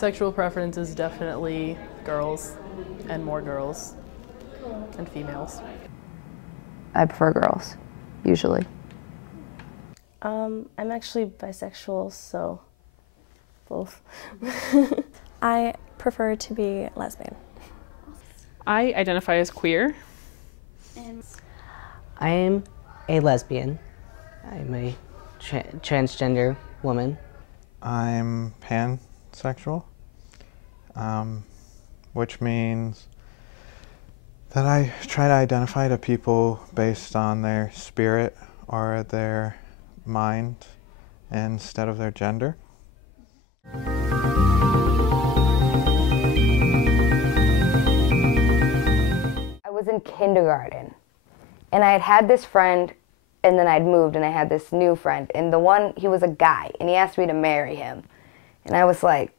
sexual preference is definitely girls, and more girls, and females. I prefer girls, usually. I'm actually bisexual, so both. I prefer to be lesbian. I identify as queer. I am a lesbian. I'm a transgender woman. I'm pansexual, which means that I try to identify to people based on their spirit or their mind instead of their gender. I was in kindergarten, and I had this friend, and then I'd moved, and I had this new friend, and the one, he was a guy, and he asked me to marry him, and I was like,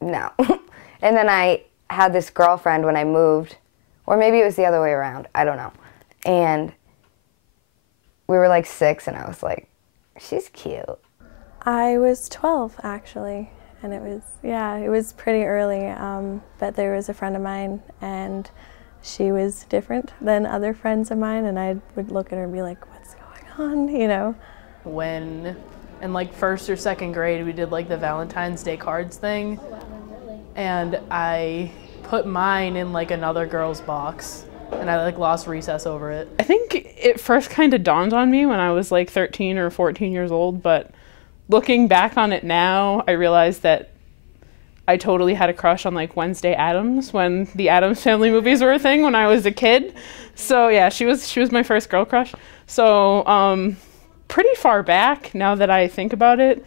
no. And then I had this girlfriend when I moved, or maybe it was the other way around, I don't know, and we were like 6, and I was like, she's cute. I was 12, actually, and it was pretty early, but there was a friend of mine, and she was different than other friends of mine, and I would look at her and be like, what's going on, you know? When in like 1st or 2nd grade, we did like the Valentine's Day cards thing, and I put mine in like another girl's box, and I like lost recess over it. I think it first kind of dawned on me when I was like 13 or 14 years old, but looking back on it now, I realized that I totally had a crush on like Wednesday Addams when the Addams Family movies were a thing when I was a kid. So yeah, she was my first girl crush. So pretty far back now that I think about it.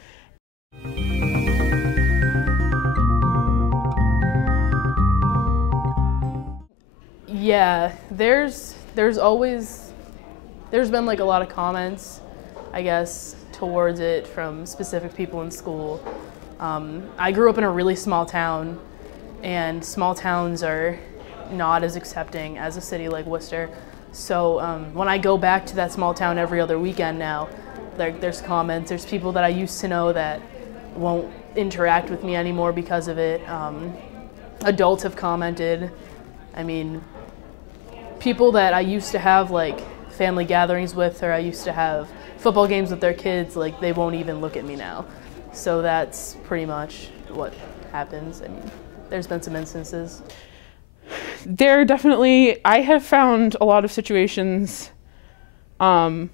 Yeah, there's been like a lot of comments, I guess, towards it from specific people in school. I grew up in a really small town, and small towns are not as accepting as a city like Worcester. So when I go back to that small town every other weekend now, there's comments, there's people that I used to know that won't interact with me anymore because of it. Adults have commented. I mean, people that I used to have like family gatherings with, or I used to have football games with their kids, like they won't even look at me now. So that's pretty much what happens. I mean, there's been some instances. I have found a lot of situations in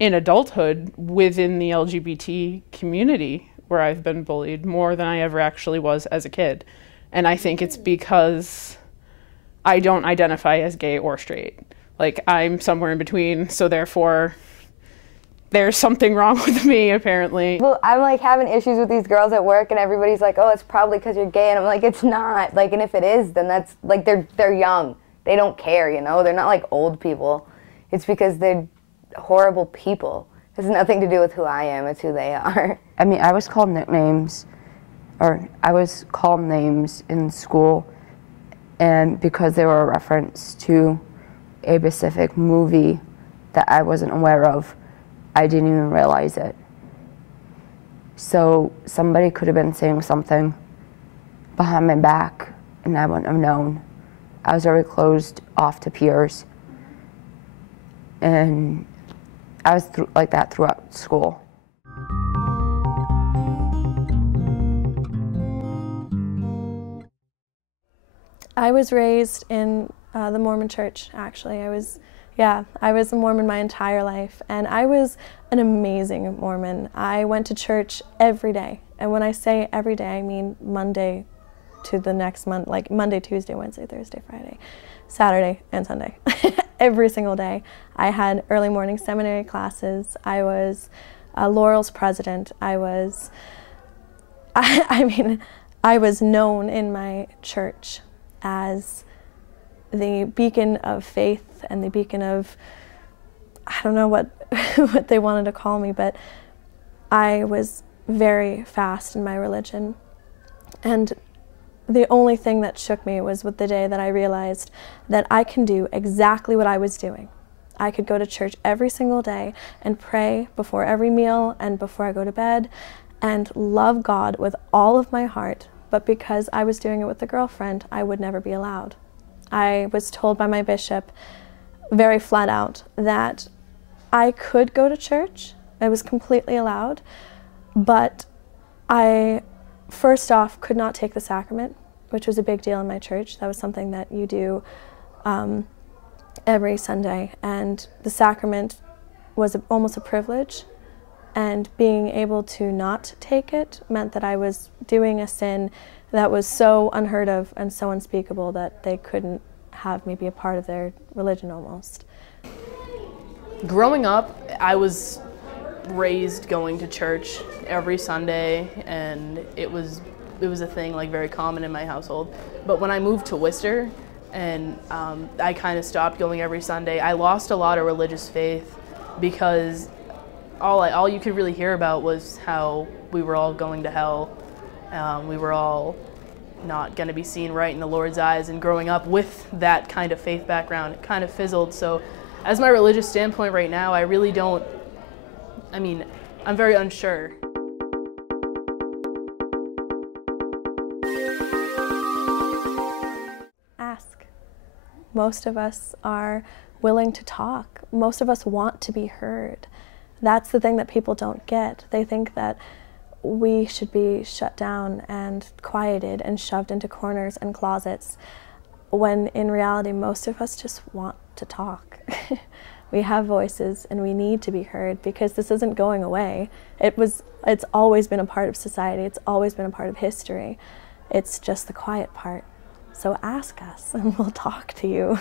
adulthood within the LGBT community where I've been bullied more than I ever actually was as a kid. And I think it's because I don't identify as gay or straight. Like, I'm somewhere in between, so therefore there's something wrong with me, apparently. Well, I'm like having issues with these girls at work, and everybody's like, oh, it's probably because you're gay, and I'm like, it's not. Like, and if it is, then that's, like, they're young. They don't care, you know? They're not like old people. It's because they're horrible people. It has nothing to do with who I am, it's who they are. I mean, I was called nicknames, or I was called names in school, and because they were a reference to a specific movie that I wasn't aware of, I didn't even realize it. So somebody could have been saying something behind my back and I wouldn't have known. I was very closed off to peers. And I was like that throughout school. I was raised in the Mormon church, actually. I was a Mormon my entire life, and I was an amazing Mormon. I went to church every day, and when I say every day, I mean Monday to the next month, like Monday, Tuesday, Wednesday, Thursday, Friday, Saturday, and Sunday. Every single day. I had early morning seminary classes. I was Laurel's president. I was known in my church as the beacon of faith and the beacon of, I don't know what what they wanted to call me, but I was very fast in my religion. And the only thing that shook me was with the day that I realized that I can do exactly what I was doing. I could go to church every single day and pray before every meal and before I go to bed, and love God with all of my heart, but because I was doing it with a girlfriend, I would never be allowed. I was told by my bishop very flat out that I could go to church, I was completely allowed, but I, first off, could not take the sacrament, which was a big deal in my church. That was something that you do every Sunday, and the sacrament was almost a privilege, and being able to not take it meant that I was doing a sin that was so unheard of and so unspeakable that they couldn't have me be a part of their religion almost. Growing up, I was raised going to church every Sunday, and it was a thing like very common in my household. But when I moved to Worcester and I kind of stopped going every Sunday, I lost a lot of religious faith because all you could really hear about was how we were all going to hell. We were all not going to be seen right in the Lord's eyes, and growing up with that kind of faith background, it kind of fizzled. So as my religious standpoint right now, I really don't, I'm very unsure. Ask. Most of us are willing to talk. Most of us want to be heard. That's the thing that people don't get. They think that we should be shut down and quieted and shoved into corners and closets, when in reality most of us just want to talk. We have voices and we need to be heard, because this isn't going away. It's always been a part of society. It's always been a part of history. It's just the quiet part. So ask us and we'll talk to you.